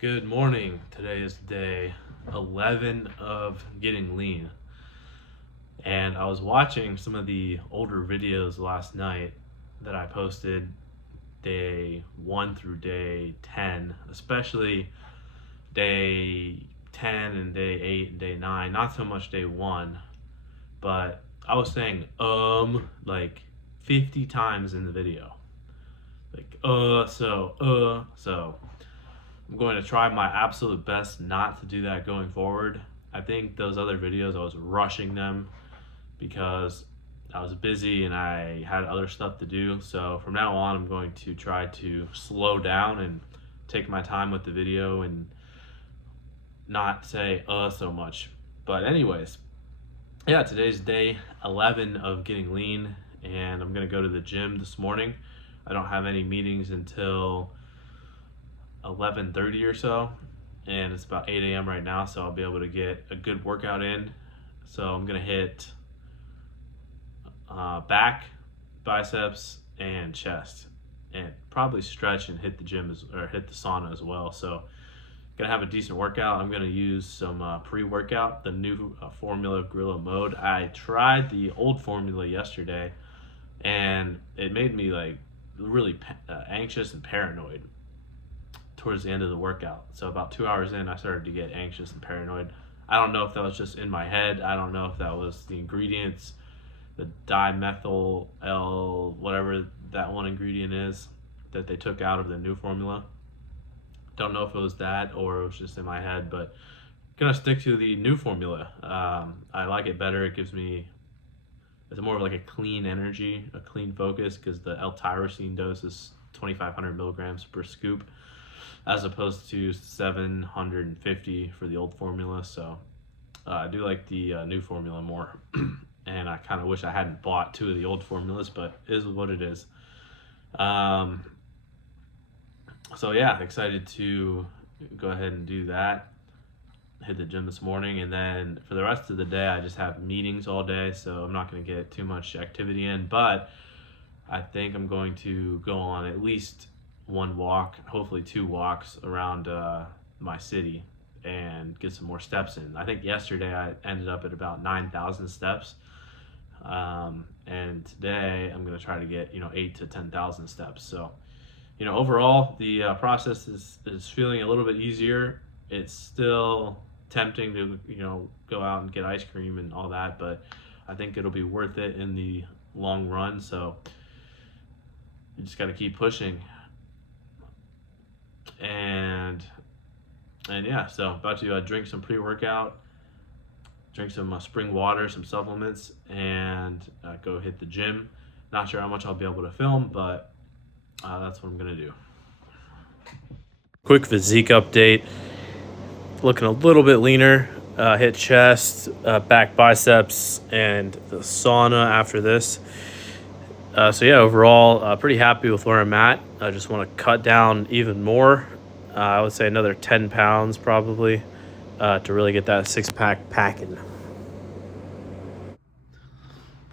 Good morning. Today is day 11 of getting lean. And I was watching some of the older videos last night that I posted day 1 through day 10, especially day 10 and day 8 and day 9, not so much day 1, but I was saying like 50 times in the video. Like so. I'm going to try my absolute best not to do that going forward. I think those other videos, I was rushing them because I was busy and I had other stuff to do. So from now on, I'm going to try to slow down and take my time with the video and not say so much. But anyways, yeah, today's day 11 of getting lean, and I'm going to go to the gym this morning. I don't have any meetings until 11:30 or so, and it's about 8 a.m. right now, so I'll be able to get a good workout in. So I'm gonna hit back, biceps, and chest, and probably stretch and hit the gym or hit the sauna as well. So gonna have a decent workout. I'm gonna use some pre-workout, the new formula Gorilla Mode. I tried the old formula yesterday, and it made me like really anxious and paranoid towards the end of the workout. So about 2 hours in, I started to get anxious and paranoid. I don't know if that was just in my head. I don't know if that was the ingredients, the dimethyl L, whatever that one ingredient is that they took out of the new formula. Don't know if it was that or it was just in my head, but gonna stick to the new formula. I like it better. It gives me, it's more of like a clean energy, a clean focus, because the L-tyrosine dose is 2,500 milligrams per scoop, as opposed to 750 for the old formula. So I do like the new formula more. And I kind of wish I hadn't bought two of the old formulas, but it is what it is. So yeah, excited to go ahead and do that. Hit the gym this morning, and then for the rest of the day, I just have meetings all day, so I'm not going to get too much activity in, but I think I'm going to go on at least one walk, hopefully 2 walks around my city and get some more steps in. I think yesterday I ended up at about 9,000 steps. And today I'm going to try to get, 8 to 10,000 steps. So, overall the process is feeling a little bit easier. It's still tempting to, go out and get ice cream and all that, but I think it'll be worth it in the long run. So you just got to keep pushing. And yeah, so about to drink some pre-workout, drink some spring water, some supplements, and go hit the gym. Not sure how much I'll be able to film, but that's what I'm gonna do. Quick physique update. Looking a little bit leaner. Hit chest, back, biceps, and the sauna after this. So yeah, overall, pretty happy with where I'm at. I just want to cut down even more. I would say another 10 pounds probably to really get that six-pack packing.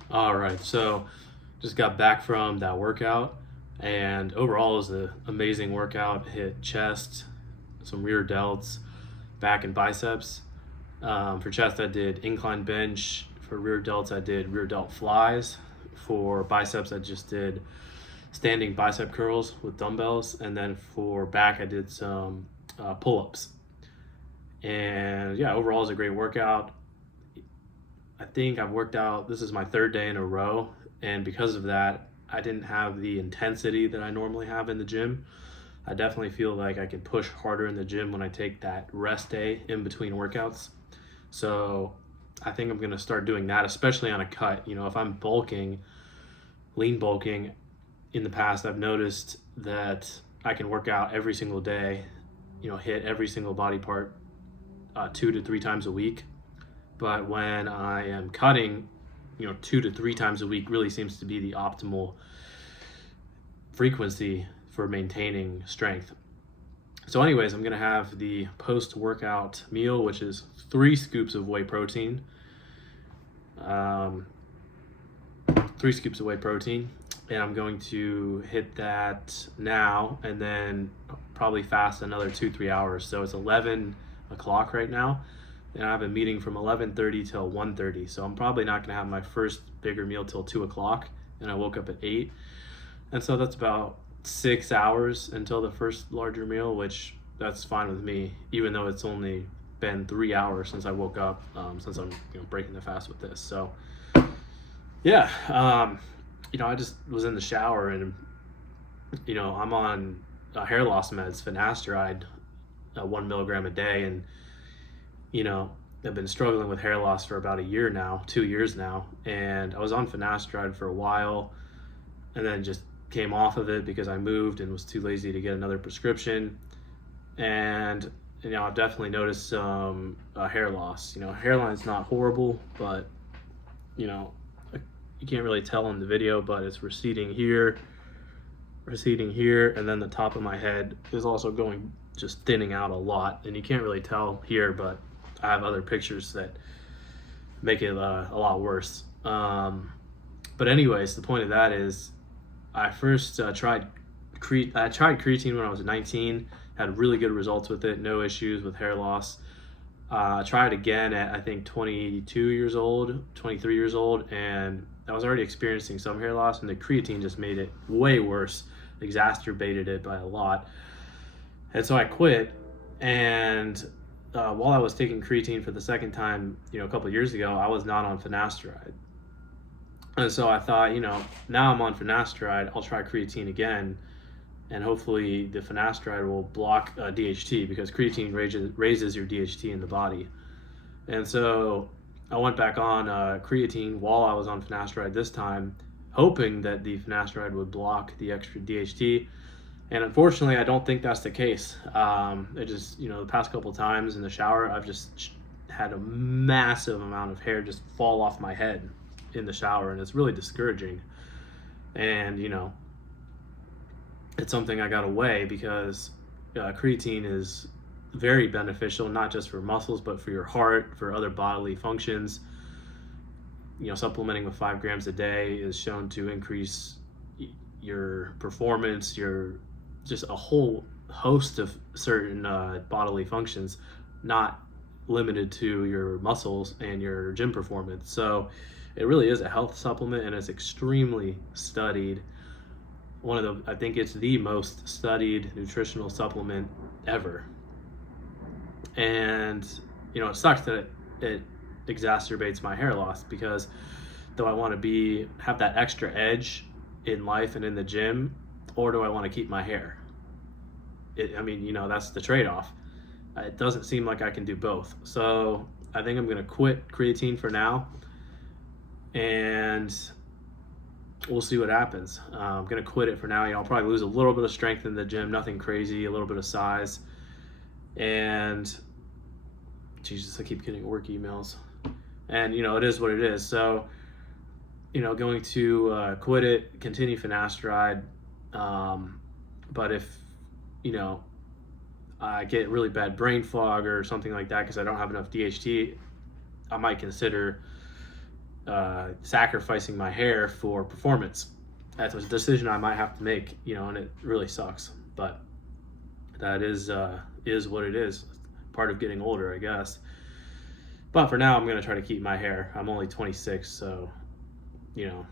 All right, so just got back from that workout, and overall it was an amazing workout. Hit chest, some rear delts, back and biceps. For chest, I did incline bench. For rear delts, I did rear delt flies. For biceps, I just did standing bicep curls with dumbbells. And then for back, I did some pull-ups. And yeah, overall, it's a great workout. I think I've worked out, this is my third day in a row. And because of that, I didn't have the intensity that I normally have in the gym. I definitely feel like I can push harder in the gym when I take that rest day in between workouts. So I think I'm going to start doing that, especially on a cut. If I'm bulking, lean bulking, in the past, I've noticed that I can work out every single day, hit every single body part 2 to 3 times a week. But when I am cutting, 2 to 3 times a week really seems to be the optimal frequency for maintaining strength. So anyways, I'm going to have the post-workout meal, which is 3 scoops of whey protein. 3 scoops of whey protein. And I'm going to hit that now, and then probably fast another 2-3 hours. So it's 11 o'clock right now, and I have a meeting from 11:30 till 1:30. So I'm probably not gonna have my first bigger meal till 2 o'clock, and I woke up at 8. And so that's about 6 hours until the first larger meal, which that's fine with me, even though it's only been 3 hours since I woke up, since I'm breaking the fast with this. So yeah, I just was in the shower, and I'm on hair loss meds, finasteride, 1 milligram a day, and I've been struggling with hair loss for about 2 years now, and I was on finasteride for a while, and then just came off of it because I moved and was too lazy to get another prescription. And I've definitely noticed some hair loss. Hairline's not horrible, but you can't really tell in the video, but it's receding here, and then the top of my head is also just thinning out a lot, and you can't really tell here, but I have other pictures that make it a lot worse. But anyways, the point of that is I first tried creatine when I was 19, had really good results with it, no issues with hair loss. Tried again at, I think, 23 years old, and I was already experiencing some hair loss, and the creatine just made it way worse, exacerbated it by a lot. And so I quit, and while I was taking creatine for the second time, a couple of years ago, I was not on finasteride. And so I thought, now I'm on finasteride, I'll try creatine again, and hopefully the finasteride will block DHT, because creatine raises your DHT in the body. And so I went back on creatine while I was on finasteride this time, hoping that the finasteride would block the extra DHT. And unfortunately, I don't think that's the case. It just, the past couple times in the shower, I've just had a massive amount of hair just fall off my head in the shower, and it's really discouraging. And it's something I gotta weigh, because creatine is very beneficial, not just for muscles, but for your heart, for other bodily functions. Supplementing with 5 grams a day is shown to increase your performance, just a whole host of certain bodily functions, not limited to your muscles and your gym performance. So it really is a health supplement, and it's extremely studied. I think it's the most studied nutritional supplement ever. And it sucks that it exacerbates my hair loss, because do I want to have that extra edge in life and in the gym, or do I want to keep my hair? That's the trade-off. It doesn't seem like I can do both. So I think I'm going to quit creatine for now, and we'll see what happens. I'm going to quit it for now. I'll probably lose a little bit of strength in the gym, nothing crazy, a little bit of size. And Jesus, I keep getting work emails. And, it is what it is. So, going to quit it, continue finasteride. But if, I get really bad brain fog or something like that because I don't have enough DHT, I might consider sacrificing my hair for performance. That's a decision I might have to make, and it really sucks. But that is what it is. Part of getting older, I guess. But for now, I'm going to try to keep my hair. I'm only 26, so, I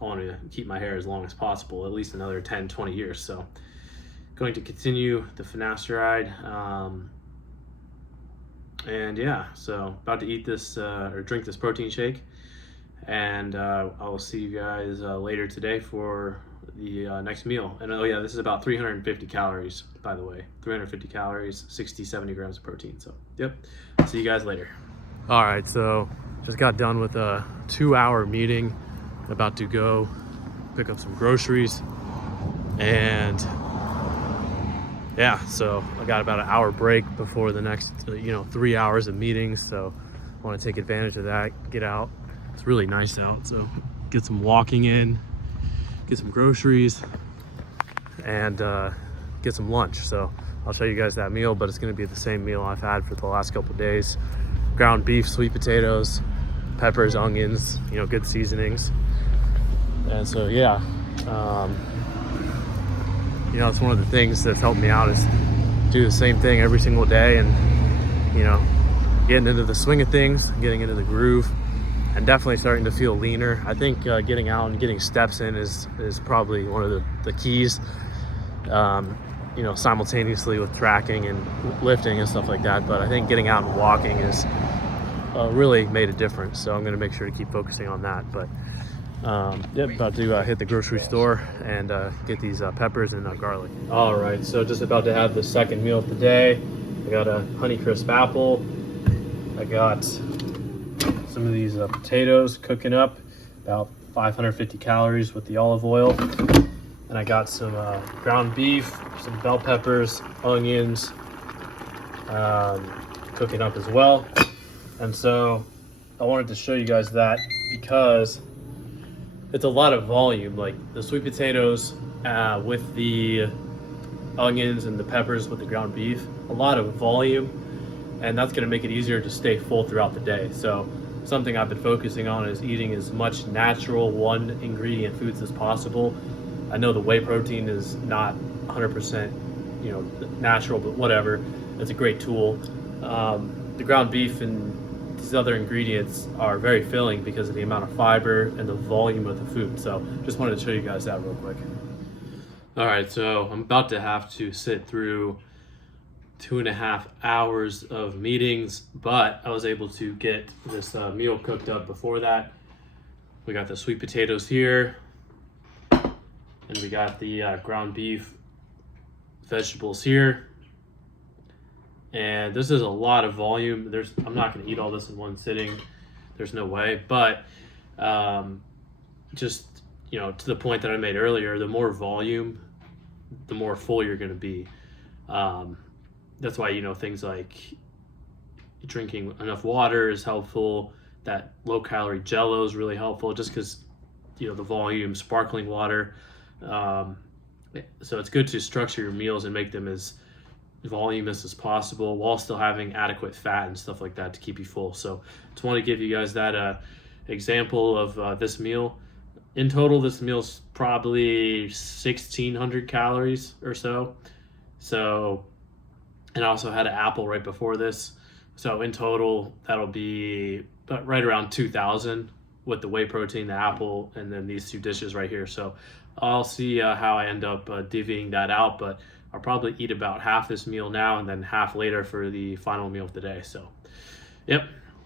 want to keep my hair as long as possible, at least another 10, 20 years. So going to continue the finasteride. And yeah, so about to eat this or drink this protein shake. And I will see you guys later today for the next meal. And oh yeah, this is about 350 calories, by the way. 350 calories, 70 grams of protein. So yep, see you guys later. All right, so just got done with a 2-hour meeting. About to go pick up some groceries. And yeah, so I got about an hour break before the next 3 hours of meetings. So I want to take advantage of that, get out. It's really nice out, so get some walking in, get some groceries, and get some lunch. So I'll show you guys that meal, but it's going to be the same meal I've had for the last couple of days. Ground beef, sweet potatoes, peppers, onions, good seasonings. And so yeah, you know, it's one of the things that's helped me out is do the same thing every single day, and you know, getting into the swing of things, getting into the groove, and definitely starting to feel leaner. I think getting out and getting steps in is probably one of the keys, you know, simultaneously with tracking and lifting and stuff like that. But I think getting out and walking is really made a difference, so I'm going to make sure to keep focusing on that. But yep, about to hit the grocery store and get these peppers and garlic. All right, so just about to have the second meal of the day. I got a Honeycrisp apple. I got some of these potatoes cooking up, about 550 calories with the olive oil. And I got some ground beef, some bell peppers, onions, cooking up as well. And so I wanted to show you guys that because it's a lot of volume. Like the sweet potatoes with the onions and the peppers with the ground beef, a lot of volume, and that's going to make it easier to stay full throughout the day. So something I've been focusing on is eating as much natural one ingredient foods as possible. I know the whey protein is not 100% you know, natural, but whatever, it's a great tool. The ground beef and these other ingredients are very filling because of the amount of fiber and the volume of the food. So just wanted to show you guys that real quick. All right, so I'm about to have to sit through 2.5 hours of meetings, but I was able to get this meal cooked up before that. We got the sweet potatoes here, and we got the ground beef vegetables here. And this is a lot of volume. I'm not going to eat all this in one sitting. There's no way. But just, you know, to the point that I made earlier, the more volume, the more full you're going to be. That's why, you know, things like drinking enough water is helpful. That low-calorie Jell-O is really helpful, just because, you know, the volume, sparkling water. So it's good to structure your meals and make them as voluminous as possible while still having adequate fat and stuff like that to keep you full. So just want to give you guys that example of this meal. In total, this meal's probably 1,600 calories or so. And I also had an apple right before this. So in total, that'll be right around 2,000 with the whey protein, the apple, and then these two dishes right here. So I'll see how I end up divvying that out, but I'll probably eat about half this meal now and then half later for the final meal of the day. So, yep.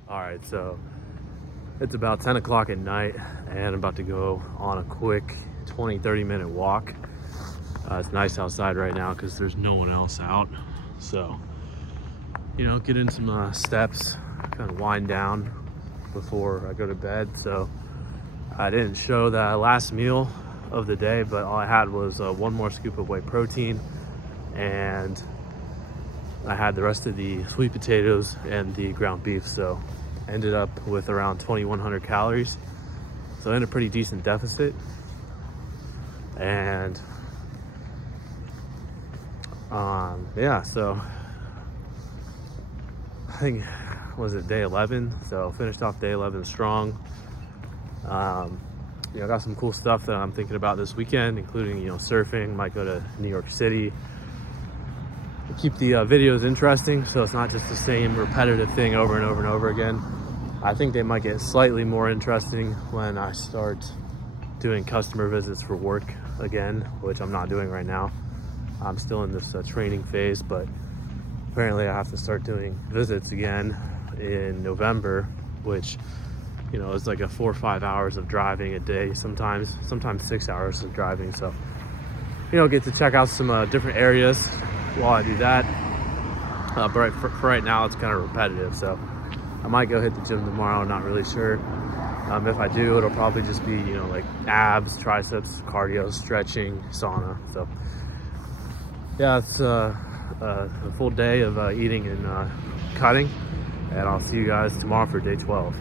All right, so it's about 10 o'clock at night, and I'm about to go on a quick 20-30 minute walk. It's nice outside right now because there's no one else out. So, you know, get in some steps, kind of wind down before I go to bed. So I didn't show that last meal of the day, but all I had was one more scoop of whey protein, and I had the rest of the sweet potatoes and the ground beef. So ended up with around 2,100 calories. So in a pretty decent deficit. And yeah, so I think, was it day 11? So finished off day 11 strong. You know, got some cool stuff that I'm thinking about this weekend, including, you know, surfing. Might go to New York City. Keep the videos interesting, so it's not just the same repetitive thing over and over and over again. I think they might get slightly more interesting when I start doing customer visits for work again, which I'm not doing right now. I'm still in this training phase, but apparently I have to start doing visits again in November, which, you know, is like a 4 or 5 hours of driving a day, sometimes 6 hours of driving. So, you know, get to check out some different areas while I do that. But for right now, it's kind of repetitive. So I might go hit the gym tomorrow, not really sure. If I do, it'll probably just be, you know, like abs, triceps, cardio, stretching, sauna. So yeah, it's a full day of eating and cutting, and I'll see you guys tomorrow for day 12.